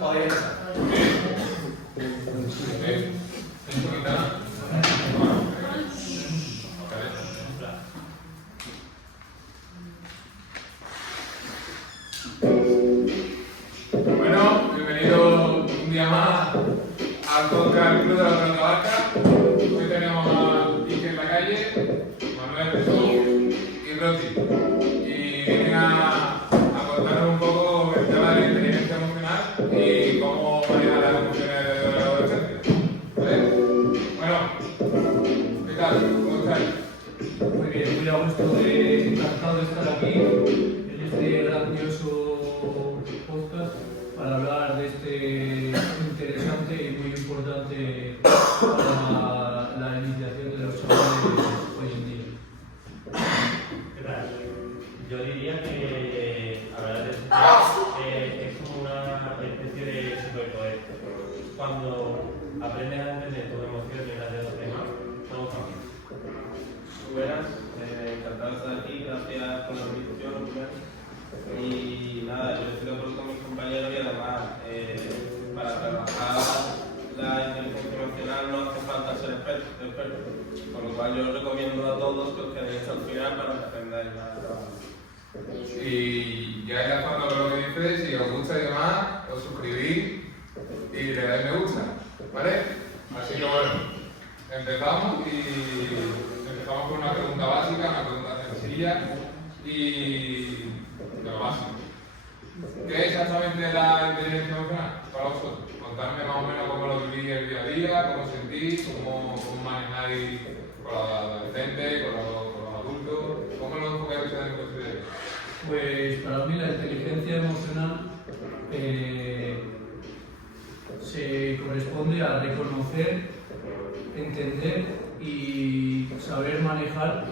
Podría empezar. Bueno, bienvenidos un día más al podcast Club de la Pelota Vasca. Hoy tenemos a Quique en la calle, Manuel Jesús y Roti. Y vienen a contarnos un poco el tema de la inteligencia emocional y cómo manejar las emociones de la adolescencia. ¿Vale? Bueno, ¿qué tal? ¿Cómo estáis? Muy bien, muy a gusto, encantado de estar aquí en este grandioso podcast para hablar de este interesante y muy importante para la iniciación de los chavales hoy en día. ¿Qué tal? Yo diría que hablar de este es como una especie de superpoder. Cuando aprendes a entender tus emociones y las de los demás, todo cambia. Buenas, encantado de estar aquí, gracias por la invitación. Y nada, yo estoy de acuerdo con mis compañeros y además para trabajar la inteligencia emocional no hace falta ser experto, con lo cual yo recomiendo a todos que os quedéis hasta el final para que aprendáis a trabajar. Y ya enlazando con lo que dices, si os gusta y demás, os suscribís y le dais me gusta, ¿vale? Así que bueno, empezamos con una pregunta básica, una pregunta sencilla y lo básico. ¿Qué es exactamente la inteligencia emocional para vosotros? Contadme más o menos cómo lo vivís el día a día, cómo sentís, cómo manejáis con los adolescentes, con los adultos, cómo lo enfocáis ustedes en vuestra vida. Pues para mí la inteligencia emocional se corresponde a reconocer, entender y saber manejar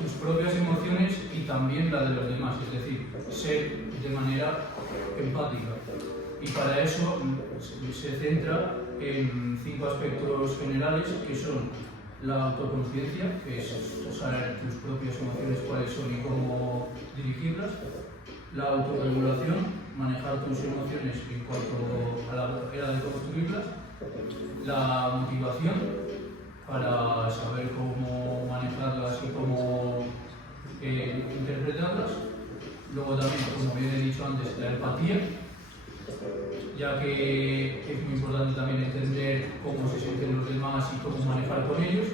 tus propias emociones y también la de los demás, es decir, ser de manera empática. Y para eso se centra en 5 aspectos generales que son la autoconciencia, que es saber tus propias emociones cuáles son y cómo dirigirlas, la autorregulación, manejar tus emociones en cuanto a la manera de construirlas, la motivación, para saber cómo manejarlas y cómo interpretarlas. Luego también, como bien he dicho antes, la empatía, ya que es muy importante también entender cómo se sienten los demás y cómo manejar con ellos.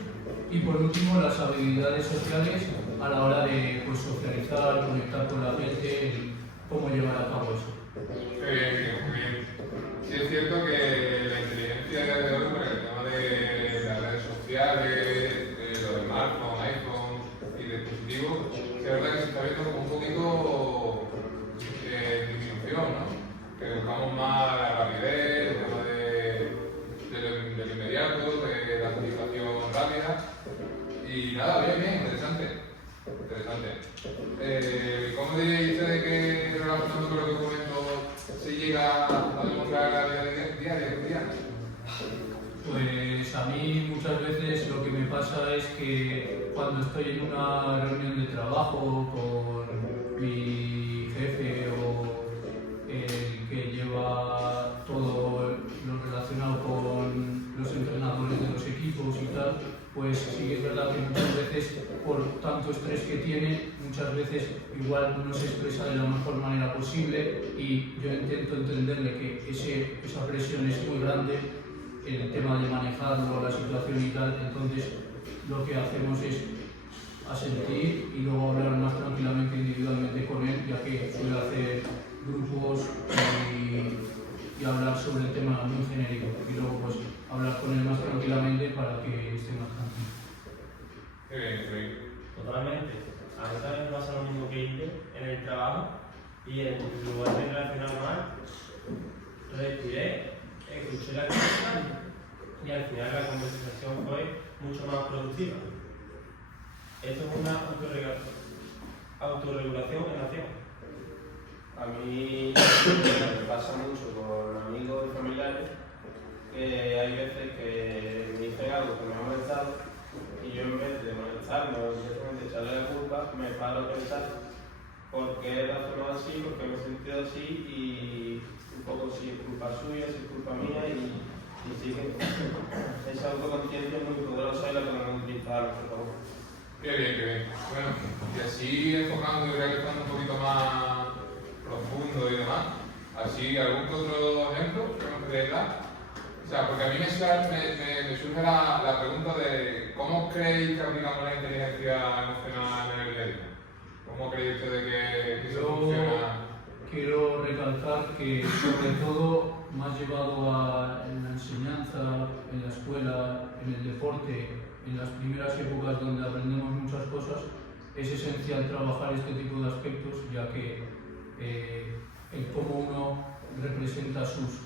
Y por último, las habilidades sociales a la hora de socializar, conectar con la gente, cómo llevar a cabo eso. Muy bien. Sí es cierto que la inteligencia de hoy, con el tema de las redes sociales, de los smartphones, iPhone y dispositivos, es verdad que se está viendo como un poquito disminución, ¿no? Que buscamos más la rapidez, el tema del inmediato, de la satisfacción rápida. Y nada, bien, interesante. ¿Cómo diréis ustedes que relacionando con lo que comento se llega a demostrar la vida diaria? Pues a mí muchas veces lo que me pasa es que cuando estoy en una reunión de trabajo con mi jefe o el que lleva todo lo relacionado con los entrenadores de los equipos y tal, pues sí que es verdad que muchas veces por tanto estrés que tiene, muchas veces igual no se expresa de la mejor manera posible y yo intento entenderle que esa presión es muy grande, el tema de manejarlo, la situación y tal, entonces lo que hacemos es asentir y luego hablar más tranquilamente individualmente con él, ya que suele hacer grupos y hablar sobre el tema muy genérico y luego pues hablar con él más tranquilamente para que esté más tranquilo. Bien. Totalmente. A mí también me pasa lo mismo que Inde en el trabajo y en lugar de reaccionar mal, respiré, escuché la cosa y al final la conversación fue mucho más productiva. Esto es una autorregulación en acción. A mí me pasa mucho con amigos y familiares que hay veces que me dicen algo que me ha molestado y yo en vez de molestarme o directamente echarle la culpa, me paro a pensar por qué he razonado así, por qué me he sentido así y culpa suya, si es culpa mía y sí que esa autoconciencia es muy poderosa y la podemos utilizar a nuestro favor. Qué bien, qué bien. Bueno, y así enfocando y realizando un poquito más profundo y demás, así algún que otro ejemplo que nos queréis dar. O sea, porque a mí me surge la pregunta de ¿cómo creéis que aplicamos la inteligencia emocional en el día a día? ¿Cómo creéis ustedes que eso funciona? Quiero recalcar que sobre todo más llevado en la enseñanza, en la escuela, en el deporte, en las primeras épocas donde aprendemos muchas cosas, es esencial trabajar este tipo de aspectos, ya que el cómo uno representa sus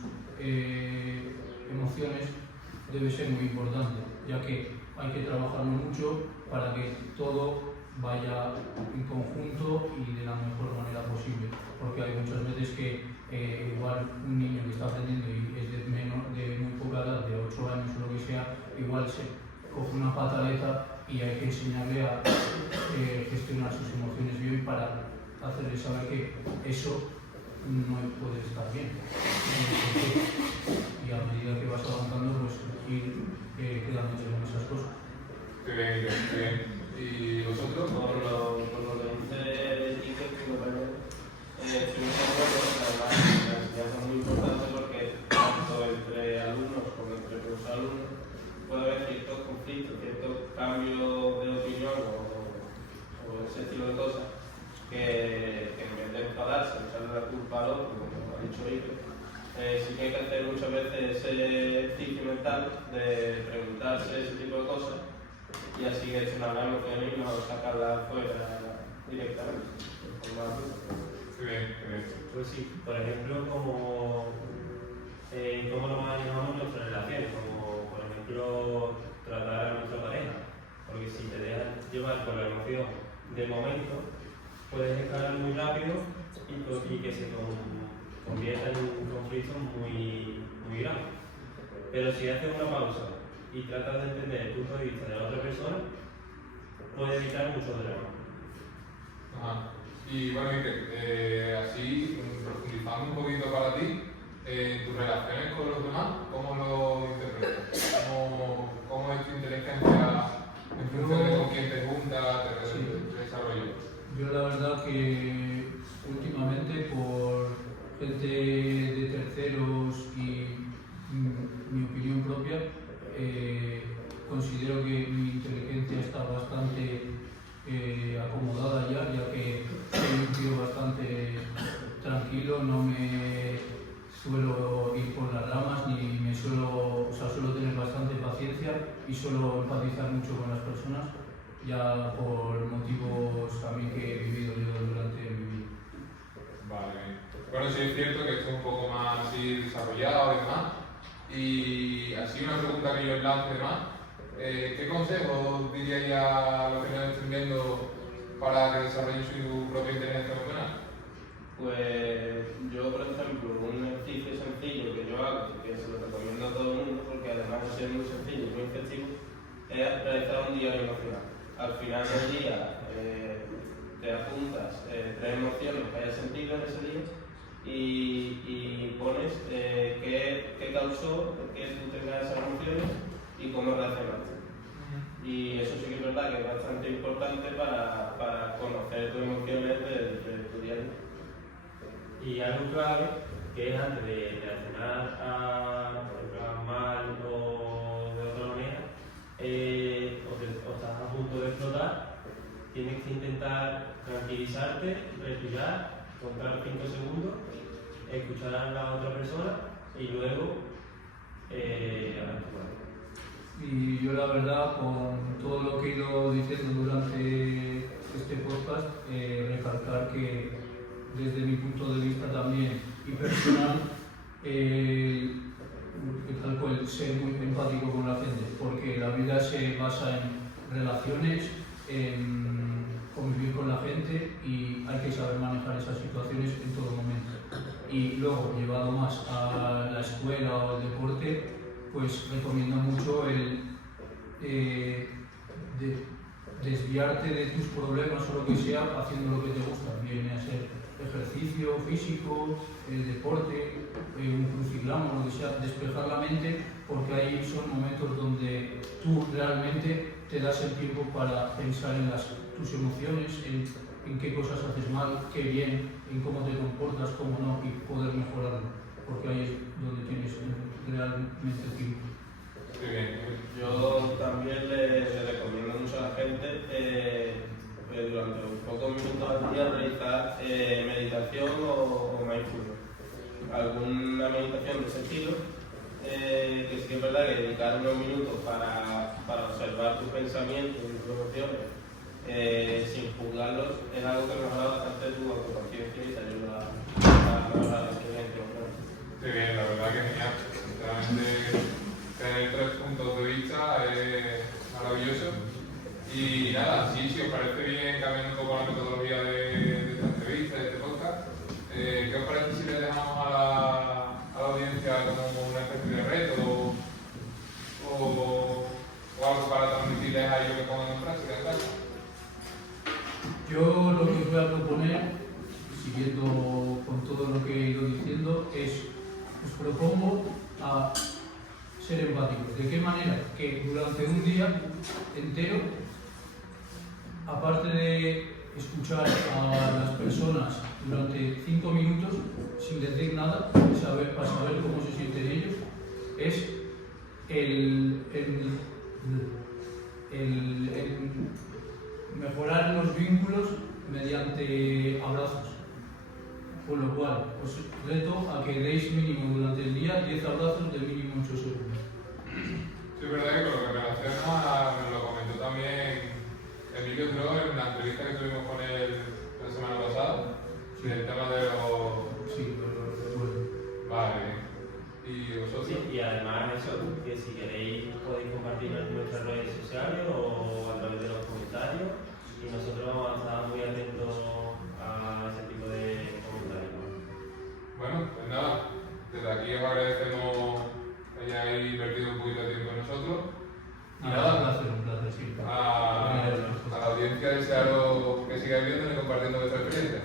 emociones debe ser muy importante, ya que hay que trabajarlo mucho para que todo vaya en conjunto y de la mejor manera posible, porque hay muchas veces que igual un niño que está aprendiendo y es de muy poca edad, de 8 años o lo que sea, igual se coge una pataleta y hay que enseñarle a gestionar sus emociones bien para hacerle saber que eso no puede estar bien. Y a medida que vas avanzando, pues ir quedándote con esas cosas. Qué bien, qué bien. ¿Y vosotros? Por lo que dice Quique, que me parece, estoy muy de acuerdo, además la enseñanza es muy importante porque tanto entre alumnos como entre los alumnos puede haber ciertos conflictos, ciertos cambios de opinión o ese estilo de cosas que en vez de enfadarse, echarle la culpa al otro, como ha dicho Quique, sí que hay que hacer muchas veces ese ejercicio mental de preguntarse ese tipo de cosas y así gestionar las emociones y no sacarlas fuera directamente. Qué bien, qué bien. Pues sí, por ejemplo, cómo lo manejamos nuestras relaciones, como por ejemplo tratar a nuestra pareja, porque si te dejas llevar por la emoción de momento, puedes escalar muy rápido y que se convierta en un conflicto muy grave. Pero si haces una pausa y tratas de entender el punto de vista de la otra persona, puedes evitar muchos dramas. Ajá. Y bueno, así, profundizando un poquito para ti, tus relaciones con los demás, ¿cómo lo interpretas? ¿Cómo es tu inteligencia en función de con quién te juntas, te desarrollas? Yo la verdad que últimamente por gente de terceros y mi opinión propia, considero que mi inteligencia está bastante acomodada ya que soy un tío bastante tranquilo, no me suelo ir por las ramas ni me suelo tener bastante paciencia y suelo empatizar mucho con las personas, ya por motivos también que he vivido yo durante mi vida. Vale. Bueno, sí es cierto que esto es un poco más así desarrollado y demás. Y así una pregunta que yo os lance y demás. ¿Qué consejos diríais a los que nos estén viendo para que desarrollen su propia inteligencia emocional? Pues yo, por ejemplo, un ejercicio sencillo que yo hago, que se lo recomiendo a todo el mundo, porque además de ser muy sencillo y muy efectivo, es realizar un diario emocional. Al final del día te apuntas 3 emociones que hayas sentido en ese día y pones qué causó que tú tengas esas emociones y cómo reaccionaste. Y eso sí que es verdad que es bastante importante para conocer tus emociones de tu día a día. Y algo clave que es antes de reaccionar a mal o de otra manera, o estás a punto de explotar, tienes que intentar tranquilizarte, respirar, contar 5 segundos, escuchar a la otra persona y luego actuar. Y yo la verdad, con todo lo que he ido diciendo durante este podcast, recalcar que desde mi punto de vista también y personal, recalco el ser muy empático con la gente, porque la vida se basa en relaciones, en convivir con la gente y hay que saber manejar esas situaciones en todo momento. Y luego, llevado más a la escuela o al deporte, pues recomiendo mucho el desviarte de tus problemas o lo que sea haciendo lo que te gusta, viene a ser ejercicio, físico, el deporte, un crucigrama, lo que sea, despejar la mente, porque ahí son momentos donde tú realmente te das el tiempo para pensar en tus emociones, en qué cosas haces mal, qué bien, en cómo te comportas, cómo no, y poder mejorarlo, porque ahí es donde tienes realmente el tiempo. Muy bien. Yo también le recomiendo mucho a la gente durante unos pocos minutos al día realizar meditación o mindfulness. Alguna meditación de ese estilo, que sí que es verdad que dedicar unos minutos para observar tus pensamientos y tus emociones sin juzgarlos es algo que mejora bastante tu autoconciencia y te ayuda a mejorar la experiencia. Muy bien, la verdad que genial. Sinceramente, tener 3 puntos de vista es maravilloso. Y nada, si os parece bien, cambiando un poco la metodología de esta entrevista, de este podcast, ¿qué os parece si le dejamos a la audiencia como una especie de reto o algo para transmitirles a ellos que pongan en práctica en casa? Yo lo que os voy a proponer, siguiendo con todo lo que he ido diciendo, es, os propongo a ser empáticos. ¿De qué manera? Que durante un día entero, aparte de escuchar a las personas durante 5 minutos sin decir nada, para saber cómo se sienten ellos, es el mejorar los vínculos mediante abrazos. Con lo cual, os reto a que deis mínimo durante el día 10 abrazos de mínimo 8 segundos. Sí, es verdad que con lo que relaciona, nos lo comentó también Emilio Dro en la entrevista que tuvimos con él la semana pasada, Sí. el tema de los... Sí, lo recuerdo. Vale. ¿Y vosotros? Sí, y además eso, que si queréis podéis compartirlo en nuestras redes sociales o a través de los comentarios y nosotros vamos a estar muy atentos a ese tipo de comentarios. Bueno, pues nada, desde aquí os agradecemos que hayáis invertido un poquito de tiempo en nosotros. Y nada, Un placer, sí. a la audiencia desearos que sigáis viendo y compartiendo vuestra experiencia.